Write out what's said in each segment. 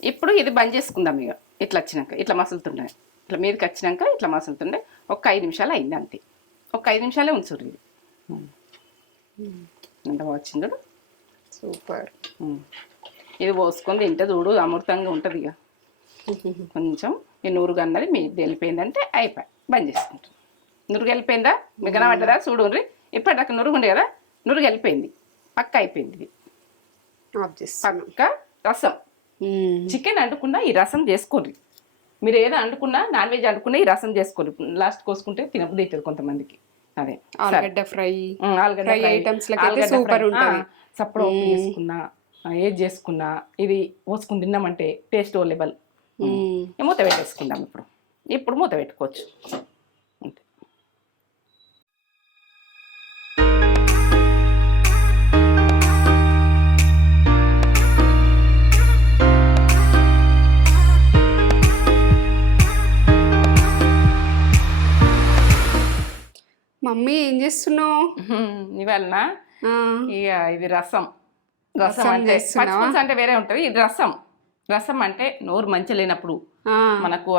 ఇప్పుడు ఇది బంద్ చేసుకుందాం ఇక ఇట్లా వచ్చినాక ఇట్లా మసులుతుండే. ఇట్లా మీదకి వచ్చినాక ఇట్లా మసులుతుండే. ఒక ఐదు నిమిషాలు అయింది అంతే. ఒక ఐదు నిమిషాలే ఉంచురు ఇది. ఎంత వచ్చింది చూడు. సూపర్. ఇది పోసుకొని తింటే చూడు అమృతంగా ఉంటుంది ఇక కొంచెం ఈ నురుగు అన్నది మీ వెళ్ళిపోయిందంటే అయిపోయి. బంద్ చేసుకుంటాం నురుగు వెళ్ళిపోయిందా మీకు కనబడ్డదా? చూడుర్రి. ఇప్పటిదాకా నురుగు ఉండే కదా? నురుగు వెళ్ళిపోయింది పక్క అయిపోయింది పక్క రసం. చికెన్ అంటుకున్నా ఈ రసం చేసుకోండి. మీరు ఏదో అంటుకున్నా నాన్ వెజ్ అంటుకున్నా ఈ రసం చేసుకోండి. లాస్ట్ కోసుకుంటే తినబుద్ధి అవుతుంది కొంతమందికి. అదే ఆలుగడ్డ ఫ్రై. ఆలుగడ్డ ఫ్రై, super ఫ్రై, ఉంటది. సప్పుడు ఏది చేసుకున్నా ఇది పోసుకుని తిన్నామంటే టేస్ట్ ఓ లెవెల్. మూత పెట్టేసుకుందాం ఇప్పుడు. ఇప్పుడు మూత పెట్టుకోవచ్చు. మమ్మీ ఏం చేస్తున్నావు? ఇవాళ ఇక ఇది రసం. రసం అంటే అంటే వేరే ఉంటుంది. ఇది రసం. రసం అంటే నోరు మంచి లేనప్పుడు మనకు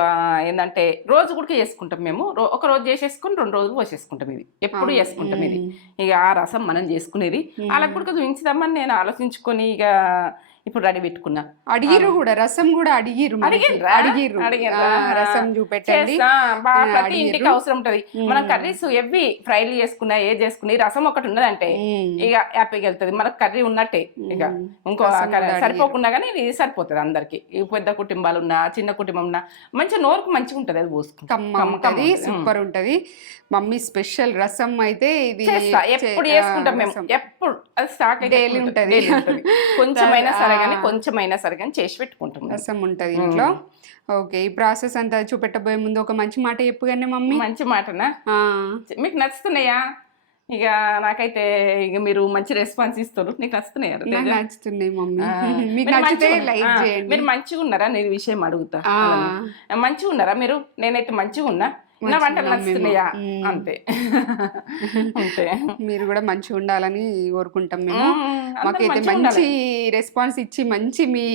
ఏంటంటే రోజు కూడా చేసుకుంటాం మేము. ఒక రోజు చేసేసుకుని రెండు రోజులు పోసేసుకుంటాం ఇది. ఎప్పుడు చేసుకుంటాం ఇది. ఇక ఆ రసం మనం చేసుకునేది. అలా కూడా చూపించుదామని నేను ఆలోచించుకొని ఇక ఇప్పుడు రెడీ పెట్టుకున్నా. అడిగిర్రు కూడా రసం కూడా అడిగిర్రా? ఆ, రసం చూపెట్టండి. ప్రతి. ఇంటికి అవసరం ఉంటది. మనం కర్రీస్ ఎవ్వి ఫ్రైలు చేసుకున్నా ఏ చేసుకున్నా ఈ రసం ఒకటి ఉన్నదంటే. ఇక హ్యాపీగా వెళ్తుంది. మనకు కర్రీ ఉన్నట్టే ఇక. ఇంకో కర్రీ సరిపోకుండా కానీ ఇది సరిపోతుంది అందరికి. పెద్ద కుటుంబాలు ఉన్నా చిన్న కుటుంబం ఉన్నా మంచిగా నోరుకు మంచిగా ఉంటది అది పోసుకుంటే. కమ్మ ఉంటది సూపర్ ఉంటది. మమ్మీ స్పెషల్ రసం అయితే ఇది ఎప్పుడు చేసుకుంటాం మేము. ఎప్పుడు. అది స్టాక్ ఎప్పుడు ఉంటది. కొంచెమైనా సరే కానీ. కొంచెమైనా సరే కానీ చేసి పెట్టుకుంటాం. రసం ఉంటది ఇంట్లో. ఓకే ఈ ప్రాసెస్ అంతా చూపెట్టబోయే ముందు ఒక మంచి మాట చెప్పుగానే మమ్మీ. మంచి మాటనా? మీకు నచ్చుతున్నాయా? ఇక నాకైతే ఇక మీరు మంచి రెస్పాన్స్ ఇస్తారు నీకు నచ్చుతున్నాయా నాకు నచ్చుతున్నాయి మమ్మీ. మీకు మీరు నచ్చితే మంచిగా- లైక్ ఆ, చేయండి. మీరు మంచిగా ఉన్నారా? నేను విషయం అడుగుతా. మంచిగా ఉన్నారా మీరు? నేనైతే మంచిగా ఉన్నా. నా వంటలు. నచ్చుతున్నాయా. అంతే. అంతే. మీరు కూడా మంచిగా ఉండాలని కోరుకుంటాం మేము. మాకైతే మంచి. రెస్పాన్స్ ఇచ్చి మంచి మీ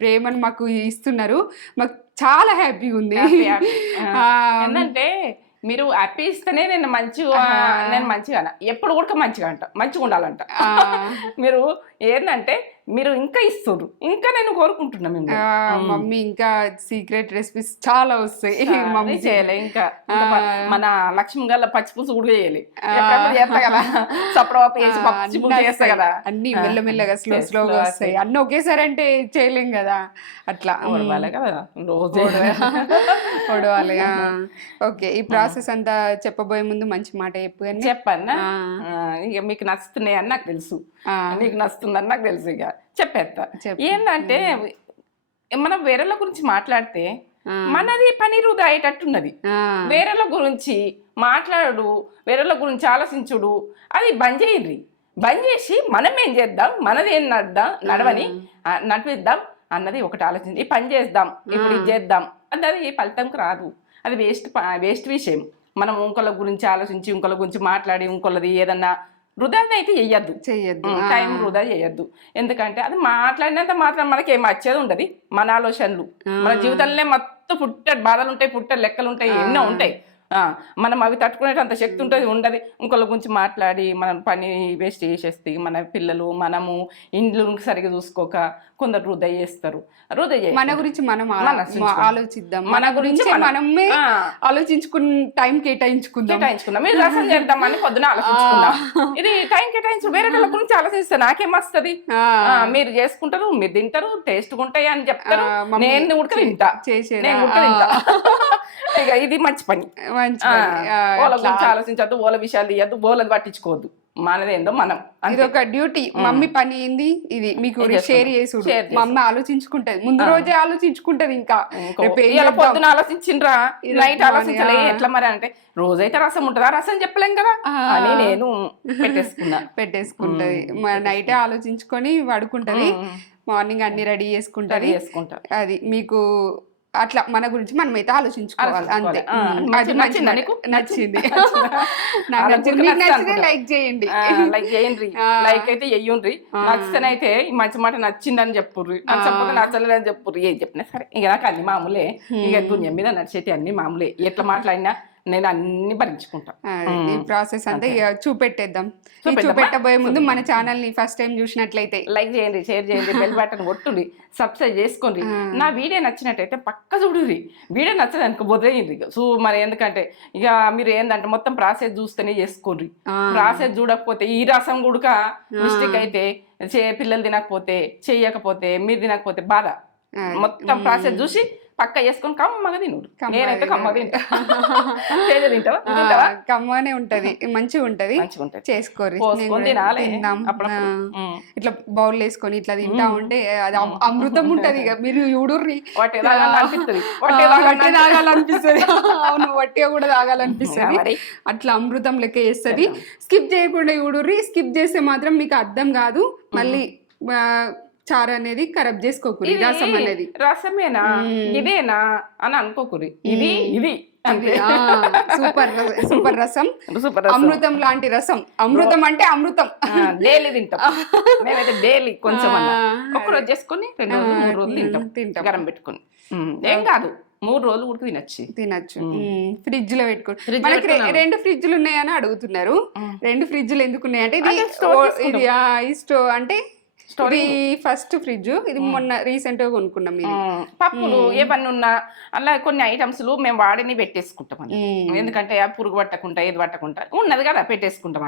ప్రేమను మాకు ఇస్తున్నారు. మాకు చాలా హ్యాపీగా ఉంది. ఏంటంటే మీరు హ్యాపీ ఇస్తేనే నేను మంచిగా నేను మంచిగా. ఎప్పుడు కూడా మంచిగా అంట. మంచిగా ఉండాలంట. మీరు ఏంటంటే మీరు ఇంకా ఇస్తారు ఇంకా నేను కోరుకుంటున్నా మేము. మమ్మీ ఇంకా సీక్రెట్ రెసిపీస్ చాలా వస్తాయి. మమ్మీ. చేయలే ఇంకా. మన- లక్ష్మి గల్ల పచ్చి పులుసు కూడా చేయాలి. చేస్తా కదా. సప్రవాపు వేసి చేస్తా. కదా. అన్ని. మెల్లమెల్లగా స్లో స్లోగా వస్తాయి. అన్ని ఒకేసారి అంటే చేయలేం కదా. అట్లా. ఓడవాలే కదా. రోజు ఒడవాలి ఓకే ఈ ప్రాసెస్ అంతా చెప్పబోయే ముందు మంచి మాట చెప్పు చెప్పన్నా? ఇక మీకు నచ్చుతున్నాయి అని నాకు తెలుసు. నీకు నచ్చుతుందని నాకు తెలుసు ఇక. చెప్పేస్తా. చెప్పు. ఏంటంటే మనం వేరేల గురించి మాట్లాడితే. మనది పని వృధా అయ్యేటట్టున్నది. వేరేల గురించి మాట్లాడు వేరేల గురించి ఆలోచించుడు అది బంద్ చేయండి. బంద్ చేసి మనం ఏం చేద్దాం మనది ఏం నడ్దాం నడవని నడిపిద్దాం అన్నది ఒకటి ఆలోచించి ఈ పని చేద్దాం ఇప్పుడు ఇది చేద్దాం అది అది ఫలితంకి రాదు. అది వేస్ట్ వేస్ట్ విషయం. మనం ఇంకొకళ్ళ గురించి ఆలోచించి ఇంకొకళ్ళ గురించి మాట్లాడి ఇంకొకళ్ళది ఏదన్నా వృధా అయితే చెయ్యొద్దు. చెయ్యొద్దు ఆ, టైం వృధా చేయొద్దు ఎందుకంటే అది మాట్లాడినంత మాత్రం మనకి ఏం వచ్చేది ఉండదు. మన ఆలోచనలు. మన జీవితంలో మొత్తం పుట్ట బాధలు ఉంటాయి పుట్ట లెక్కలు ఉంటాయి ఎన్నో ఉంటాయి. మనం అవి తట్టుకునేటంత శక్తి ఉంటుంది ఉండదు. ఇంకొకళ్ళ గురించి మాట్లాడి మనం పని వేస్ట్ చేసేస్తే మన పిల్లలు మనము ఇండ్లు సరిగా చూసుకోక కొందరు హృదయ చేస్తారు. హృదయ మన గురించి మనం. ఆలోచిద్దాం. మన గురించి గురించి మనం. మనమే ఆ. ఆలోచించుకున్న టైం కేటాయించుకుందాం. కేటాయించుకున్నాం మీరు రసం చేద్దామని పొద్దున ఆలోచించుకున్నాం ఇది టైం కేటాయించు వేరే వాళ్ళ గురించి ఆలోచిస్తే నాకేం వస్తుంది? ఆ, ఆ, మీరు చేసుకుంటారు మీరు తింటారు టేస్ట్ ఉంటాయి అని చెప్తారు. నేను ఉడక తింటా. చేసేదా? నేను ఉడక తింటా. ఇక ఇది మంచి పని. అట్లా. గురించి ఆలోచించద్దు ఓల విషయాలు తీయద్దు ఓలది పట్టించుకోవద్దు. మనదేందో మనం ఇది ఒక డ్యూటీ. మమ్మీ పని ఏంది? ఇది మీకు షేర్. చేసుడు. మమ్మీ ఆలోచించుకుంటది. ముందు రోజే ఆలోచించుకుంటది ఇంకా? పొద్దున ఆలోచించిండ్రా? నైట్ ఆలోచించలే. ఎట్లా మరి అంటే రోజైతే రసం ఉంటుందా? రసం చెప్పలేం కదా. అని నేను పెట్టేసుకున్నా. పెట్టేసుకుంటది. నైటే ఆలోచించుకొని పడుకుంటది. మార్నింగ్ అన్ని రెడీ రెడీ చేసుకుంటది చేసుకుంటా. అది మీకు అట్లా మన గురించి మనమైతే ఆలోచించుకోవాలి అంతే. ఆలోచించుకోవాలి. మంచి- అది నచ్చిందా? నచ్చింది. నచ్చిందా? నచ్చింది. నచ్చింది నచ్చితే. లైక్ చేయండి. లైక్ చేయండి. లైక్ అయితే చెయ్యండి. నచ్చితేనైతే ఈ మంచి మాట నచ్చిందని చెప్పుర్రి. నచ్చకపోతే నచ్చలేదని చెప్పుర్రి. ఏం చెప్పినా సరే. ఇక నాకు అన్ని మామూలే. ఇక దునియా మీద నడిచేటి అన్ని మామూలే. ఎట్లా మాట్లాడినా నేను అన్ని భరించుకుంటా. ఈ ప్రాసెస్ అంతా చూపెట్టేద్దాం? చూపెట్టబోయే ముందు మన ఛానల్ని ఫస్ట్ టైం చూసినట్లయితే. లైక్ చేయండి షేర్ చేయండి బెల్ బటన్ కొట్టుర్రి సబ్స్క్రైబ్ చేసుకోండి. నా వీడియో నచ్చినట్టయితే పక్క చూడుర్రి వీడియో నచ్చదు అనుకో ఇక. సో మరి ఎందుకంటే ఇక మీరు ఏంటంటే మొత్తం ప్రాసెస్ చూస్తేనే చేసుకోండి. ప్రాసెస్ చూడకపోతే ఈ రసం గుడక మిస్టేక్ అయితే చే పిల్లలు తినకపోతే చెయ్యకపోతే మీరు తినకపోతే బాధ. మొత్తం ప్రాసెస్ చూసి పక్క చేసుకొని కమ్మగా తినుడు. నేనైతే కమ్మగా. తింటా. తింటావా? కమ్మగానే ఉంటది. మంచిగా ఉంటది. చేసుకోరి. ఇట్లా బౌల్ వేసుకొని ఇట్లా తింటా ఉంటే అది అమ్- అమృతం ఉంటది ఇక. మీరు చూడుర్రి. వట్టే తాగాలనిపిస్తుంది. అవును వట్టిగా కూడా తాగాలనిపిస్తుంది. అట్లా అమృతం లెక్క చేస్తుంది. స్కిప్ చేయకుండా చూడుర్రి. స్కిప్ చేస్తే మాత్రం మీకు అర్థం కాదు. మళ్ళీ చారు అనేది ఖరాబ్ చేసుకోకూడదు రసం అనేది. రసమేనా? ఇదేనా? అని అనుకోకురి. ఇది ఇది. సూపర్ సూపర్ రసం. సూపర్ రసం. అమృతం లాంటి రసం. అమృతం అంటే అమృతం. డైలీ తింటాం. మేమైతే డైలీ కొంచెం ఒక రోజు చేసుకొని రెండు రోజులు మూడు రోజులు తింటాం. తింటాం. గరం పెట్టుకొని. ఏం కాదు. మూడు రోజులు కూడా తినొచ్చు. తినచ్చు. ఫ్రిడ్జ్లో లో మనకి. రెండు ఫ్రిడ్జ్లు ఉన్నాయని అడుగుతున్నారు. రెండు ఫ్రిడ్జ్లు ఎందుకు ఉన్నాయంటే ఇది. ఇది స్టో అంటే ఇది ఫస్ట్ ఫ్రిడ్జ్. ఇది మొన్న రీసెంట్గా కొనుక్కున్నాం ఇది. పప్పులు ఏమన్నా ఉన్నా అలా కొన్ని ఐటమ్స్ మేము వాడిని పెట్టేసుకుంటాం. ఎందుకంటే పురుగు పట్టకుండా ఏది పట్టకుండా ఉన్నది కదా పెట్టేసుకుంటాం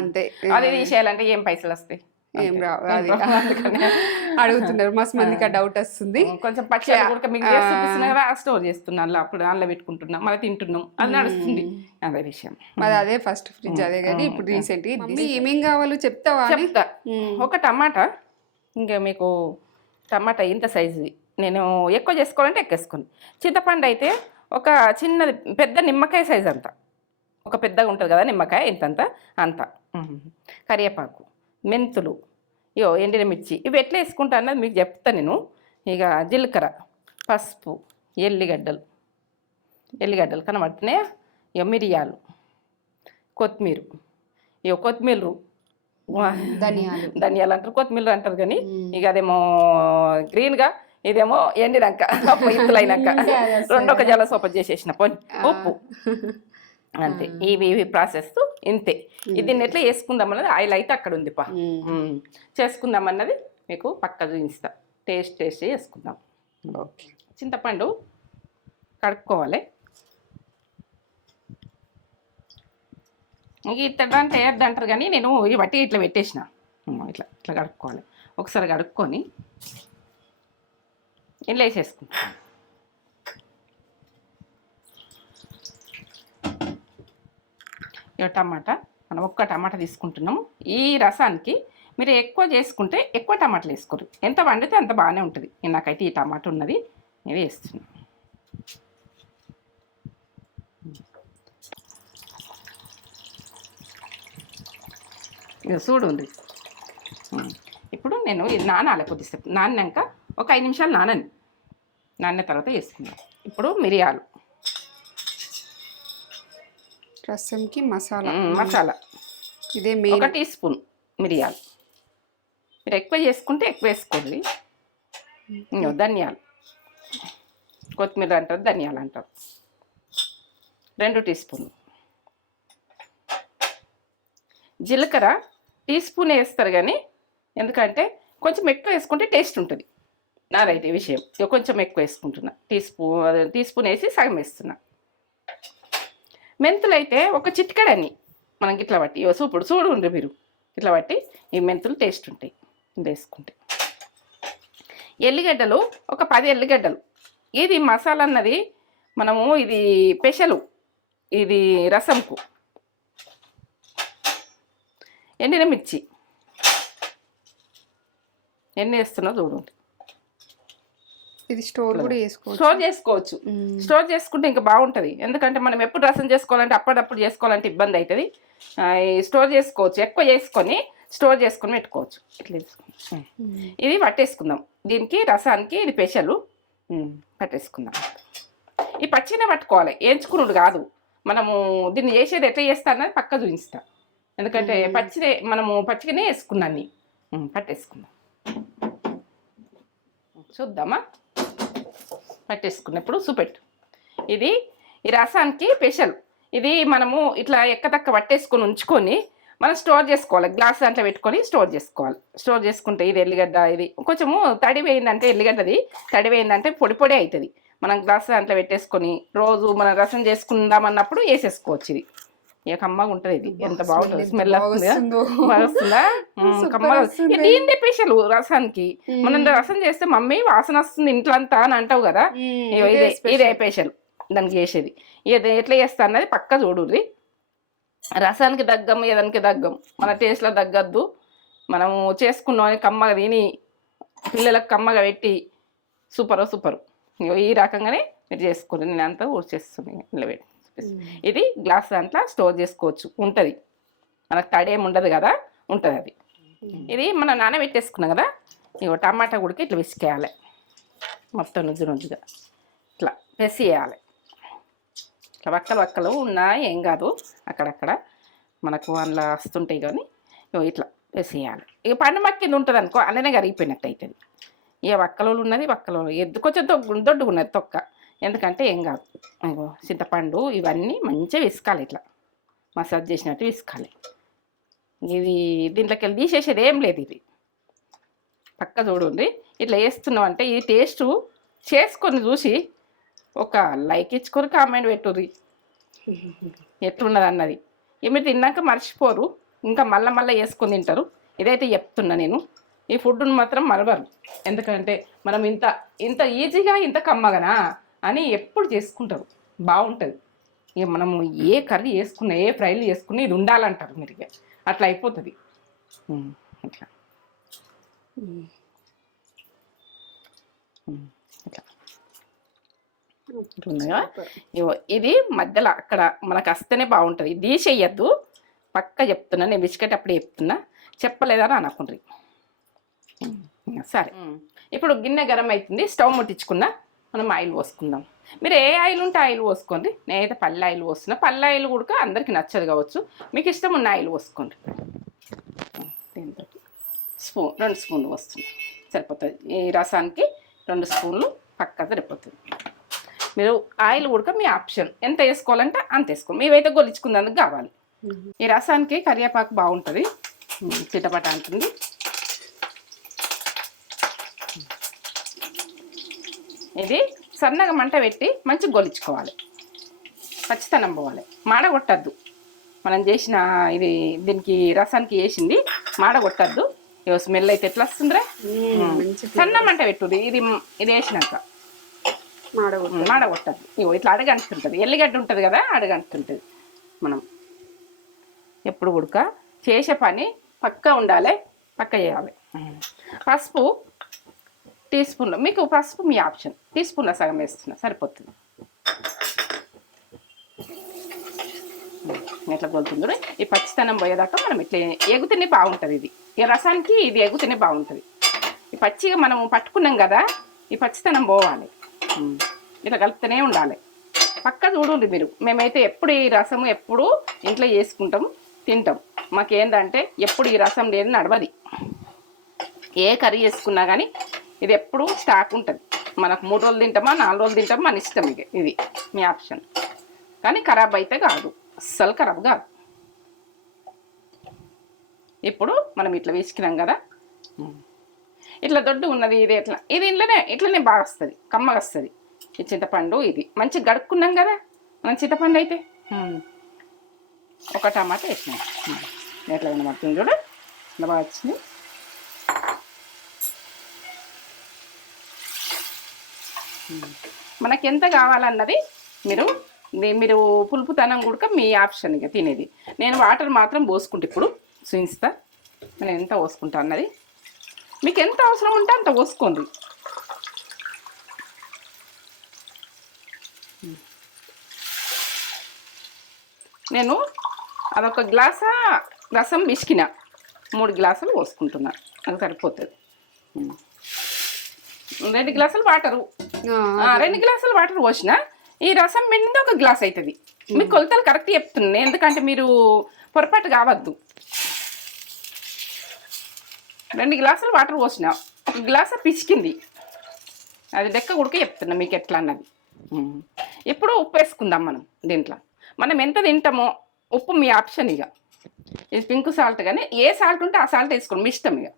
అంతే. అది తీసేయాలంటే ఏం పైసలు వస్తాయి? ఏం రావు. అది అందుకనే. అడుగుతున్నారు. మస్తు మందికి ఆ డౌట్ వస్తుంది. కొంచెం స్టోర్ చేస్తున్నాను. అలా అప్పుడు అందులో పెట్టుకుంటున్నాం. మళ్ళీ తింటున్నాం. అది నడుస్తుంది. అదే విషయం. మాది అదే ఫస్ట్ ఫ్రిడ్జ్ అదే కానీ ఇప్పుడు రీసెంట్ ఏమేం కావాలో చెప్తావా అని? చెప్తా. ఒక టమాటా ఇంకా మీకు టమాటా ఇంత సైజుది నేను ఎక్కువ చేసుకోవాలంటే ఎక్కువేసుకోండి చింతపండు అయితే ఒక చిన్నది పెద్ద నిమ్మకాయ సైజ్ అంత. ఒక పెద్దగా ఉంటుంది కదా నిమ్మకాయ ఇంతంత అంత. కరివేపాకు. మెంతులు. ఇయో ఎండిన మిర్చి. ఇవి ఎట్లా వేసుకుంటా అన్నది మీకు చెప్తా నేను. ఇక జీలకర్ర పసుపు ఎల్లిగడ్డలు. ఎల్లిగడ్డలు కనబడుతున్నాయా? ఇక మిరియాలు కొత్తిమీర. ఇక కొత్తిమీర ధనియాలు. ధనియాలు అంటారు కొత్తిమీర అంటారు కానీ ఇక అదేమో గ్రీన్గా ఇదేమో ఎండినాక. ఇత్తులైనాక. రెండు ఒక జల సోప చేసేసిన. పొని ఉప్పు. అంతే. ఇవి ఇవి ప్రాసెస్. ఇంతే. ఇది దీన్ని ఎట్లా చేసుకుందాం అన్నది ఆయిల్ అయితే అక్కడ ఉంది పా. చేసుకుందాం అన్నది మీకు పక్క చూపిస్తా టేస్ట్ టేస్ట్ చేసుకుందాం. ఓకే. చింతపండు కడుక్కోవాలి. ఇంక ఇత్తడి అంటే వేయద్దు అంటారు కానీ నేను ఈ బట్టి ఇట్లా పెట్టేసిన. ఇట్లా ఇట్లా కడుక్కోవాలి. ఒకసారి కడుక్కొని ఇంట్లో వేసేసుకుంటాం టమాటా మనం ఒక్క టమాటా తీసుకుంటున్నాము. ఈ రసానికి మీరు ఎక్కువ చేసుకుంటే ఎక్కువ టమాటాలు వేసుకోరు. ఎంత వండితే అంత బాగానే ఉంటుంది. నాకైతే ఈ టమాటా ఉన్నది నేను వేస్తున్నాను ఇది చూడు ఉంది. ఇప్పుడు నేను నానాలి కొద్దిసేపు నాన్నాక ఒక ఐదు నిమిషాలు నానని. నాన్న తర్వాత వేసుకున్నాను ఇప్పుడు మిరియాలు. రసంకి మసాలా. మసాలా. ఇదే ఒక మెయిన్ టీ స్పూన్ మిరియాలు. మీరు ఎక్కువ చేసుకుంటే ఎక్కువ వేసుకోండి. ధనియాలు. కొత్తిమీర అంటారు ధనియాలు అంటారు. రెండు టీ స్పూన్ జీలకర్ర టీ స్పూన్ వేస్తారు కానీ ఎందుకంటే కొంచెం ఎక్కువ వేసుకుంటే టేస్ట్ ఉంటుంది. నాదైతే విషయం. కొంచెం ఎక్కువ వేసుకుంటున్నా. టీ స్పూన్ టీ స్పూన్ వేసి సగం వేస్తున్నా. మెంతులు అయితే ఒక చిట్కడని మనకి ఇట్లా బట్టి సూపుడు చూడు ఉండ్రి మీరు. ఇట్లా బట్టి ఈ మెంతులు టేస్ట్ ఉంటాయి. వేసుకుంటే. ఎల్లిగడ్డలు ఒక పది ఎల్లిగడ్డలు. ఇది మసాలా అన్నది మనము ఇది పెషలు ఇది రసంకు. ఎండిన మిర్చి. ఎన్ని వేస్తున్నా చూడండి ఇది స్టోర్ కూడా చేసుకోవచ్చు. స్టోర్ చేసుకోవచ్చు. స్టోర్ చేసుకుంటే ఇంకా బాగుంటుంది. ఎందుకంటే మనం ఎప్పుడు రసం చేసుకోవాలంటే అప్పటిదప్పుడు చేసుకోవాలంటే ఇబ్బంది అవుతుంది స్టోర్ చేసుకోవచ్చు. ఎక్కువ చేసుకొని స్టోర్ చేసుకొని పెట్టుకోవచ్చు. ఇట్లా. ఇది పట్టేసుకుందాం. దీనికి రసానికి ఇది పెషలు. పట్టేసుకుందాం. ఈ పచ్చినే పట్టుకోవాలి. వేయించుకున్నాడు కాదు. మనము దీన్ని చేసేది ఎట్లా చేస్తా అన్నది పక్క చూపిస్తా. ఎందుకంటే మ్మ్. పచ్చిదే మనము పచ్చిగానే వేసుకున్నాను పట్టేసుకుందాం. చూద్దామా? పట్టేసుకున్నప్పుడు చూపెట్టు. ఇది ఈ రసానికి స్పెషల్. ఇది మనము ఇట్లా ఎక్కదక్క పట్టేసుకొని ఉంచుకొని మనం స్టోర్ చేసుకోవాలి. గ్లాస్ దాంట్లో పెట్టుకొని స్టోర్ చేసుకోవాలి. స్టోర్ చేసుకుంటే ఇది ఎల్లిగడ్డ ఇది కొంచెము తడి వేయిందంటే ఎల్లిగడ్డది. తడి వేయిందంటే పొడి పొడి అవుతుంది. మనం గ్లాస్ దాంట్లో పెట్టేసుకొని రోజు మనం రసం చేసుకుందాం అన్నప్పుడు వేసేసుకోవచ్చు ఇది. ఇక కమ్మగా ఉంటుంది ఇది. ఎంత బాగుంటుంది. స్మెల్ వస్తుంది. కమ్మగా స్పెషల్ రసానికి. మనం. రసం చేస్తే మమ్మీ వాసన వస్తుంది ఇంట్లో అంతా అని అంటావు కదా. ఇదే ఇదే స్పెషల్ దానికి చేసేది. ఎట్లా చేస్తా అన్నది పక్క చూడుర్రి. రసానికి దగ్గం ఏదానికి దగ్గం మన టేస్ట్లో తగ్గద్దు. మనము చేసుకున్నాం కమ్మగా తిని పిల్లలకు కమ్మగా పెట్టి సూపర్ సూపర్. ఈ రకంగానే మీరు చేసుకోండి నేను అంతా ఊడ్చేస్తున్నాను ఇలా పెట్టి ఇది గ్లాస్ దాంట్లో స్టోర్ చేసుకోవచ్చు. ఉంటుంది. మనకు తడేం ఉండదు కదా ఉంటుంది అది. ఇది మనం నానబెట్టేసుకున్నాం కదా ఇగో టమాటా ఉడికి ఇట్లా విసికేయాలి. మొత్తం నుజ్జు నుజ్జుగా ఇట్లా వేసేయాలి. ఇట్లా వక్కలు వక్కలు ఉన్నా ఏం కాదు అక్కడక్కడ మనకు అందులో వస్తుంటాయి కానీ ఇట్లా వేసేయాలి. ఇక పండు మక్కింది ఉంటుంది అనుకో అలానే కరిగిపోయినట్టు అవుతుంది ఇక వక్కలు ఉన్నది వక్కలు ఎద్దు కొంచెం దొడ్డు దొడ్డుగా ఉన్నది తొక్క. ఎందుకంటే ఏం కాదు. ఇగో చింతపండు ఇవన్నీ మంచిగా విసుకాలి ఇట్లా. మసాజ్ చేసినట్టు విసుకాలి. ఇది దీంట్లోకి వెళ్ళి తీసేసేది ఏం లేదు ఇది. పక్క చూడండి ఇట్లా వేస్తున్నాం అంటే ఈ టేస్ట్ చేసుకొని చూసి ఒక లైక్ ఇచ్చుకొని కామెంట్ పెట్టుర్రి. ఎట్లున్నది అన్నది మీరు తిన్నాక మర్చిపోరు. ఇంకా మళ్ళీ మళ్ళీ వేసుకొని తింటారు. ఇదైతే చెప్తున్నా నేను. ఈ ఫుడ్ను మాత్రం మరవరు. ఎందుకంటే మనం ఇంత ఇంత ఈజీగా ఇంత కమ్మగనా? అని ఎప్పుడు చేసుకుంటారు. బాగుంటుంది. ఇక మనము ఏ కర్రీ చేసుకున్నా ఏ ఫ్రైలు చేసుకున్నా ఇది ఉండాలంటారు మీరు ఇక. అట్లా అయిపోతుంది. ఇట్లా. ఇది మధ్యలో అక్కడ మనకు వస్తేనే బాగుంటుంది. తీసేయద్దు. పక్క చెప్తున్నా నేను బిస్కెట్ అప్పుడు చెప్తున్నా. చెప్పలేదని అనుకుండ్రి సరే. ఇప్పుడు గిన్నె గరం అవుతుంది స్టవ్ ముట్టించుకున్నా. మనం ఆయిల్ పోసుకుందాం. మీరు ఏ ఆయిల్ ఉంటే ఆయిల్ పోసుకోండి. నేనైతే పల్లె ఆయిల్ పోస్తున్నా. పల్లె ఆయిల్ కూడా అందరికి నచ్చదు కావచ్చు. మీకు ఇష్టం ఉన్న ఆయిల్ పోసుకోండి. దీంతో స్పూన్ రెండు స్పూన్లు వస్తుంది సరిపోతుంది. ఈ రసానికి రెండు స్పూన్లు పక్క సరిపోతుంది. మీరు ఆయిల్ ఉడక మీ ఆప్షన్. ఎంత వేసుకోవాలంటే అంత వేసుకోండి. మేమైతే గొలిచుకున్నందుకు కావాలి. ఈ రసానికి కరివేపాకు బాగుంటుంది. ఉమ్, చిటపట అంటుంది. ఇది సన్నగా మంట పెట్టి మంచిగా గొలిచుకోవాలి. పచ్చితనం పోవాలి. మాడ కొట్టద్దు. మనం చేసిన ఇది దీనికి రసానికి వేసింది మాడ కొట్టద్దు. ఇగో స్మెల్ అయితే ఎట్లా వస్తుందిరా. మంచి సన్న మంట పెట్టుది ఇది ఇది వేసినాక. మాడగొట్టు. మాడ కొట్టద్దు. ఇగో ఇట్లా అడగంటుంటుంది ఎల్లిగడ్డ ఉంటుంది కదా అడగంటుంటుంది మనం. ఎప్పుడు ఉడక చేసే పని పక్క ఉండాలి పక్క చేయాలి. పసుపు టీ స్పూన్లో మీకు పసుపు మీ ఆప్షన్. టీ స్పూన్లో సగం వేస్తున్నా. సరిపోతుంది. ఎట్లా కొలుతుందో ఈ పచ్చితనం పోయేదాకా మనం ఇట్లా ఎగుతూనే బాగుంటుంది ఇది. ఈ రసానికి ఇది ఎగుతూనే బాగుంటుంది. ఈ పచ్చిగా మనం పట్టుకున్నాం కదా ఈ పచ్చితనం పోవాలి. ఇట్లా కలుపుతూనే ఉండాలి. పక్క చూడండి మీరు. మేమైతే ఎప్పుడు ఈ రసము ఎప్పుడు ఇంట్లో చేసుకుంటాం తింటాం. మాకేందంటే ఎప్పుడు ఈ రసం లేదు నడవది. ఏ కర్రీ చేసుకున్నా కానీ ఇది ఎప్పుడు స్టాక్ ఉంటుంది. మనకు మూడు రోజులు తింటామా నాలుగు రోజులు తింటామా మన ఇష్టం ఇక. ఇది మీ ఆప్షన్ కానీ ఖరాబ్ అయితే కాదు. అస్సలు ఖరాబ్ కాదు. ఇప్పుడు మనం ఇట్లా వేసుకున్నాం కదా. ఇట్లా దొడ్డు ఉన్నది ఇది ఇట్లా ఇది ఇంట్లోనే ఇట్లనే బాగా వస్తుంది. కమ్మగా వస్తుంది. ఈ చింతపండు ఇది. మంచిగా గడుక్కున్నాం కదా. మనం చింతపండు అయితే. ఒక టమాటా వేసినాం. ఎట్లా కనబడుతుంది చూడు? బాగా వచ్చింది. మనకి ఎంత కావాలన్నది మీరు మీరు పులుపుతనం కూడా మీ ఆప్షన్ ఇక తినేది. నేను వాటర్ మాత్రం పోసుకుంటే ఇప్పుడు. చూపిస్తా. నేను ఎంత పోసుకుంటా అన్నది. మీకు ఎంత అవసరం ఉంటే అంత పోసుకోండి. నేను అదొక గ్లాసా రసం మిసికిన మూడు గ్లాసులు పోసుకుంటున్నా. అది సరిపోతుంది. రెండు గ్లాసులు వాటరు. రెండు గ్లాసులు వాటర్ పోసిన. ఈ రసం పిండింది ఒక గ్లాస్ అవుతుంది మీకు కొలతలు కరెక్ట్ చెప్తున్నాను ఎందుకంటే మీరు పొరపాటు కావద్దు. రెండు గ్లాసులు వాటర్ పోసిన. ఒక గ్లాసు పిసికింది. అది లెక్క ఉడక చెప్తున్నా మీకు ఎట్లా అన్నది. ఉమ్. ఇప్పుడు ఉప్పు వేసుకుందాం మనం దీంట్లో. మనం ఎంత తింటామో ఉప్పు మీ ఆప్షన్ ఇక. ఇది పింక్ సాల్ట్ కానీ ఏ సాల్ట్ ఉంటే ఆ సాల్ట్ వేసుకోండి. మీ ఇష్టం ఇక.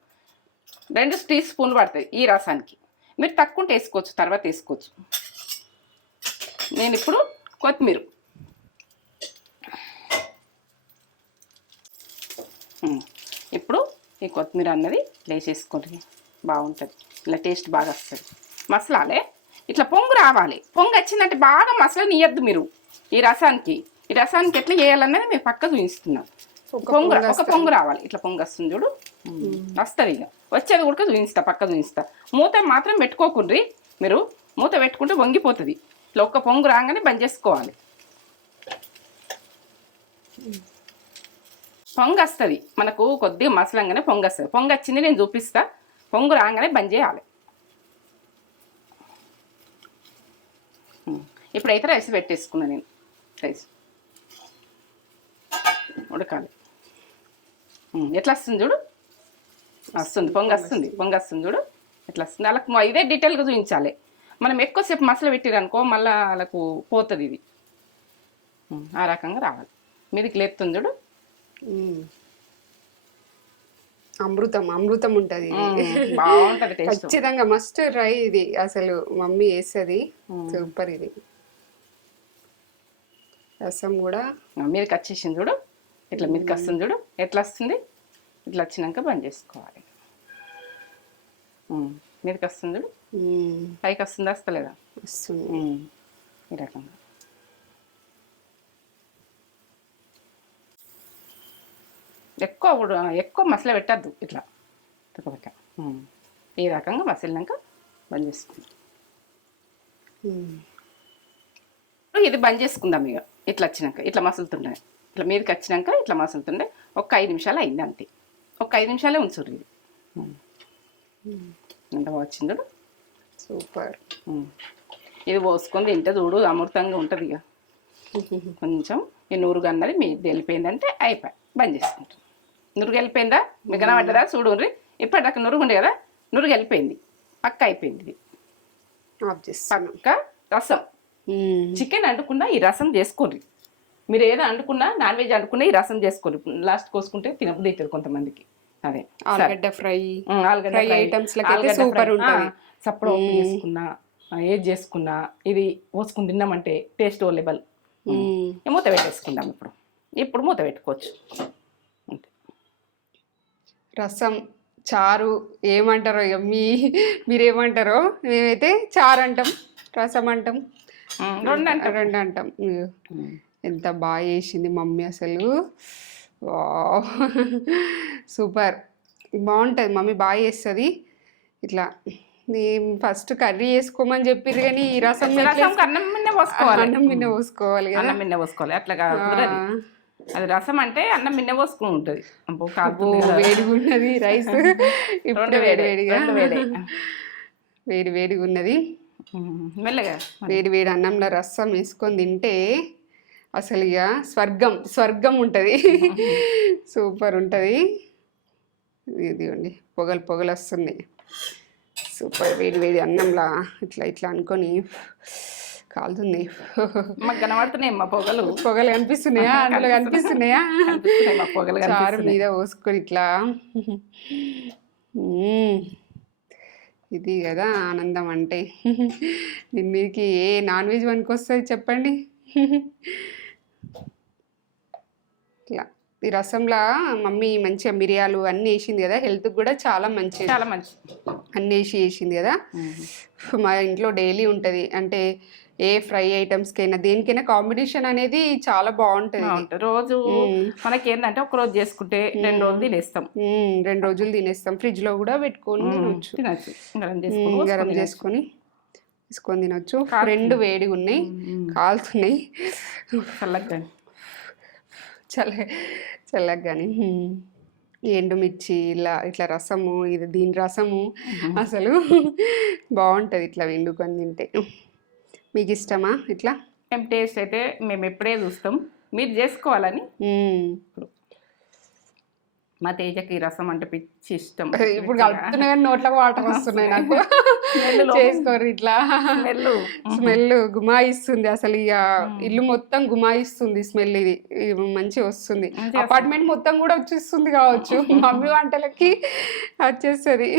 రెండు టీ స్పూన్లు పడుతుంది ఈ రసానికి. మీరు తక్కువ ఉంటే వేసుకోవచ్చు తర్వాత వేసుకోవచ్చు. నేను ఇప్పుడు కొత్తిమీర. ఇప్పుడు ఈ కొత్తిమీర అన్నది వేసేసుకోండి. బాగుంటుంది. ఇలా టేస్ట్ బాగా వస్తుంది. మసలాలే? ఇట్లా పొంగు రావాలి. పొంగు వచ్చిందంటే బాగా మసల నీయద్దు మీరు. ఈ రసానికి. ఈ రసానికి ఎట్లా చేయాలన్నది మీరు పక్క పొంగు పొంగు ఒక పొంగు రావాలి. ఇట్లా పొంగు వస్తుంది చూడు. వస్తుంది ఇక వచ్చేది కూడా చూపిస్తా పక్క చూపిస్తా మూత మాత్రం పెట్టుకోకుండ్రి మీరు మూత పెట్టుకుంటే వంగిపోతుంది. ఇట్లా ఒక్క పొంగు రాగానే బంద్ చేసుకోవాలి. పొంగు వస్తుంది మనకు కొద్దిగా మసలంగానే పొంగు వస్తుంది పొంగు వచ్చింది నేను చూపిస్తా. పొంగు రాగానే బంద్ చేయాలి. ఇప్పుడైతే రైస్ పెట్టేసుకున్నా నేను. రైస్. ఉడకాలి. ఎట్లా వస్తుంది చూడు? వస్తుంది పొంగ వస్తుంది పొంగ వస్తుంది చూడు. ఎట్లా వస్తుంది? వాళ్ళకి ఇదే డీటెయిల్గా చూపించాలి. మనం ఎక్కువసేపు మసలు పెట్టిరనుకో మళ్ళీ వాళ్ళకు పోతుంది ఇది. ఆ రకంగా రావాలి. మీదికి లేపుతుంది చూడు. అమృతం అమృతం ఉంటది బాగుంటుంది ఖచ్చితంగా మస్ట్ ట్రై ఇది. అసలు మమ్మీ వేస్తుంది సూపర్ ఇది. రసం కూడా. మీదకి వచ్చేసింది చూడు. ఇట్లా మీదకి వస్తుంది చూడు. ఎట్లా వస్తుంది? ఇట్లా వచ్చినాక బంద్ చేసుకోవాలి. మీదకి వస్తుంది పైకి వస్తుందా వస్తలేదా? వస్తుంది. ఈ రకంగా. ఎక్కువ ఎక్కువ మసల పెట్టద్దు ఇట్లా. తిప్పక. ఈ రకంగా మసిలినాక బంద్ చేసుకుందాం. ఇది బంద్ చేసుకుందాం ఇక. ఇట్లా వచ్చినాక ఇట్లా మసులుతుండే. ఇట్లా మీదకి వచ్చినాక ఇట్లా మసులుతుండే. ఒక ఐదు నిమిషాలు అయింది అంతే. ఒక ఐదు నిమిషాలే ఉంచుర్రు. ఇది. ఎంత వచ్చింది చూడు. సూపర్. ఇది పోసుకొని తింటే చూడు అమృతంగా ఉంటుంది ఇక కొంచెం ఈ నురుగు అన్నది మీ వెళ్ళిపోయిందంటే అయిపోయి. బంద్ చేసుకుంటాం. నురుగు వెళ్ళిపోయిందా మీకు కనబడ్డదా చూడుర్రి. ఇప్పటిదాకా నురుగు ఉండే కదా? నురుగు వెళ్ళిపోయింది పక్క అయిపోయింది. ఇది పక్క రసం. చికెన్ వండుకున్నా ఈ రసం చేసుకోర్రి మీరు ఏదో వండుకున్నా నాన్ వెజ్ వండుకున్నా ఈ రసం చేసుకోర్రి లాస్ట్ కోసుకుంటే తినబుద్ధి అవుతుంది కొంతమందికి. అదే ఆలుగడ్డ ఫ్రై. ఆలుగడ్డ ఫ్రై super ఫ్రై, ఉంటది. సప్పుడు ఉప్పు చేసుకున్నా ఏది చేసుకున్నా ఇది పోసుకుని తిన్నామంటే టేస్ట్ ఓ లెవెల్ ఉమ్, మూత పెట్టేసుకుందాం ఇప్పుడు. ఇప్పుడు మూత పెట్టుకోవచ్చు. రసం చారు ఏమంటారో ఇక మీ మీరేమంటారో? మేమైతే చారు అంటాం రసం అంటాం. రెండు అంటే. రెండు అంటాం. ఎంత బాగా చేసింది మమ్మీ అసలు. వావ్. సూపర్. బాగుంటుంది. మమ్మీ బాగా చేస్తుంది. ఇట్లా ఫస్ట్ కర్రీ చేసుకోమని చెప్పిర్రు కానీ ఈ రసం అన్నం మిన్న పోసుకోవాలి. అన్నం మిన్న పోసుకోవాలి అన్నం మిన్న పోసుకోవాలి. అట్లా. అది రసం అంటే అన్నం మిన్న పోసుకుని ఉంటుంది. వేడిగా ఉన్నది రైస్. ఇప్పుడు వేడి. వేడి వేడిగా. వేడి. వేడి వేడిగా ఉన్నది. మెల్లగా. వేడి వేడి అన్నంలో రసం వేసుకొని తింటే అసలు ఇక స్వర్గం స్వర్గం ఉంటుంది. సూపర్ ఉంటుంది. ఇదిగోండి పొగలు పొగలు వస్తున్నాయి. సూపర్ వేడి వేడి అన్నంలా ఇట్లా ఇట్లా అనుకొని కాలుతుంది. మాకు కనబడుతున్నాయి మా పొగలు? పొగలు కనిపిస్తున్నాయా? అందులో కనిపిస్తున్నాయా? పొగలు చారు మీద పోసుకొని ఇట్లా. ఇది కదా ఆనందం అంటే. దీని మీదకి ఏ నాన్ వెజ్ వస్తుంది చెప్పండి. ఇట్లా ఈ రసంలా మమ్మీ మంచిగా మిరియాలు అన్నీ వేసింది కదా హెల్త్కి కూడా చాలా మంచిది. చాలా మంచి అన్నీ వేసి చేసింది కదా. మా ఇంట్లో డైలీ ఉంటుంది. అంటే ఏ ఫ్రై ఐటమ్స్కైనా దేనికైనా కాంబినేషన్ అనేది చాలా బాగుంటుంది. రోజు మనకి ఏంటంటే ఒక రోజు చేసుకుంటే రెండు రోజులు తినేస్తాం. రెండు రోజులు తినేస్తాం. ఫ్రిడ్జ్లో కూడా పెట్టుకొని తినొచ్చు. గరం. చేసుకుని గరం చేసుకొని తీసుకొని తినొచ్చు. రెండు వేడిగా ఉన్నాయి కాలుతున్నాయి. చల్లగా చల్ల చల్లగా కానీ ఎండుమిర్చి ఇలా ఇట్లా రసము ఇది దీని రసము అసలు బాగుంటుంది ఇట్లా వండుకొని తింటే. మీకు ఇష్టమా ఇట్లా? మేము టేస్ట్ అయితే మేము ఎప్పుడే చూస్తాం. మీరు చేసుకోవాలని. మా తేజకి రసం అంటే పిచ్చి ఇష్టం. ఇప్పుడు కలుపుతున్నా కానీ నోట్లకు వాటర్ వస్తున్నాయి నాకు. చేసుకోరు ఇట్లా. స్మెల్ స్మెల్ గుమాయిస్తుంది అసలు ఇక ఇల్లు మొత్తం గుమాయిస్తుంది స్మెల్ ఇది. మంచిగా వస్తుంది. అపార్ట్మెంట్ మొత్తం కూడా వచ్చేస్తుంది కావచ్చు. మమ్మీ వంటలకి వచ్చేస్తుంది.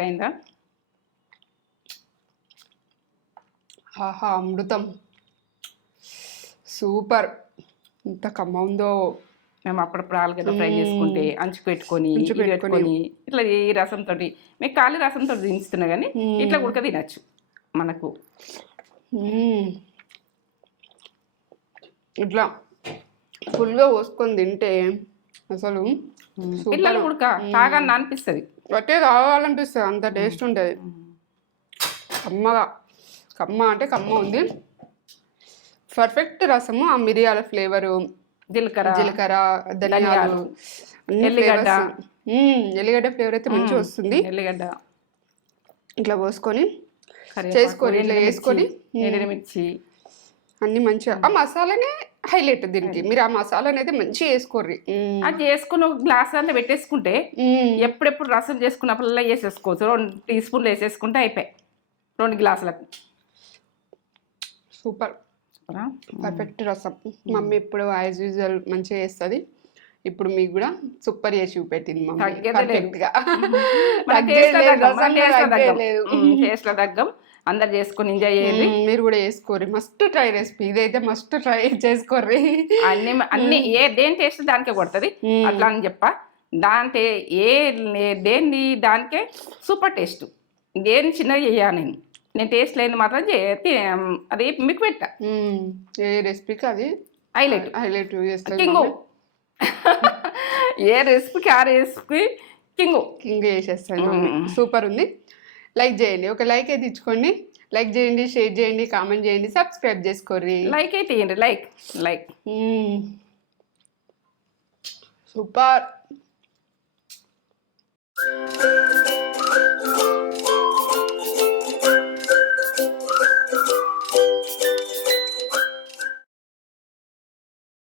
అయిందా ఆహా అమృతం. సూపర్. ఎంత కమ్మ ఉందో మేము అప్పుడప్పుడు ఆలుగడ్డ ఫ్రై చేసుకుంటే అంచుకు పెట్టుకొని ఇది పెట్టుకొని. ఇట్లా ఈ రసంతో మీకు ఖాళీ రసంతో దించుతున్నా కానీ. ఇట్లా ఉడక తినచ్చు మనకు. ఇట్లా ఫుల్గా పోసుకొని తింటే అసలు పిల్లలు ఉడక తాగాలని అనిపిస్తుంది. బట్టే కావాలనిపిస్తుంది అంత టేస్ట్ ఉంటుంది. కమ్మగా కమ్మ అంటే కమ్మ ఉంది. పర్ఫెక్ట్ రసము ఆ మిరియాల ఫ్లేవరు జీలకర్ర జీలకర్ర ధనియాలు ఎల్లిగడ్డ. ఎల్లిగడ్డ ఫ్లేవర్ అయితే మంచిగా వస్తుంది. ఎల్లిగడ్డ. ఇట్లా పోసుకొని చేసుకొని, ఇట్లా వేసుకొని, ఎండుమిర్చి. అన్ని మంచిగా. ఆ మసాలానే హైలైట్ దీనికి. మీరు ఆ మసాలా అనేది మంచిగా వేసుకోర్రి. అది చేసుకుని ఒక గ్లాస్ అన్న పెట్టేసుకుంటే. ఎప్పుడెప్పుడు రసం చేసుకున్నప్పుడల్లా వేసేసుకోవచ్చు. రెండు టీ స్పూన్లు వేసేసుకుంటే అయిపోయాయి. రెండు గ్లాసులకు. సూపర్. పర్ఫెక్ట్ రసం. మమ్మీ ఇప్పుడు యాజ్ యూజువల్ మంచిగా చేస్తుంది. ఇప్పుడు మీకు కూడా సూపర్ చేసి చూపెట్టింది టేస్ట్లో తగ్గం, అందరు చేసుకుని ఎంజాయ్ చేయండి. మీరు కూడా వేసుకోర్రి మస్ట్ ట్రై రెసిపీ ఇదైతే మస్ట్ ట్రై చేసుకోర్రి. అన్ని అన్ని ఏ దేని టేస్ట్ దానికే కొడుతుంది. అట్లా అని చెప్ప. దాంటే ఏ దేని దానికే సూపర్ టేస్ట్ దేని చిన్నది చేయాలి నేను. నేను టేస్ట్ లేని మాత్రం అది మీకు పెట్టా. ఏ రెసిపీకి అది? హైలైట్. Highlight king. ఏ రెసిపీకి ఆ రెసిపీ కింగు. కింగ్ చేసేస్తాను సూపర్ ఉంది. లైక్ చేయండి. ఒక లైక్ అయితే ఇచ్చుకోండి. లైక్ చేయండి షేర్ చేయండి కామెంట్ చేయండి సబ్స్క్రైబ్ చేసుకోర్రి. లైక్ అయితే ఇవ్వండి లైక్ లైక్. సూపర్.